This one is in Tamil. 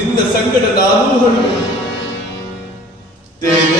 நின்ற சங்கட நாளும் தேவ